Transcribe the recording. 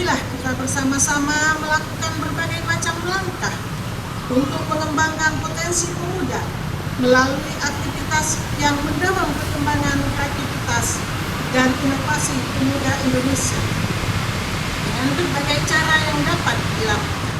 marilah kita bersama-sama melakukan berbagai macam langkah untuk mengembangkan potensi pemuda melalui aktivitas yang mendorong perkembangan kreativitas dan inovasi pemuda Indonesia dengan berbagai cara yang dapat dilakukan.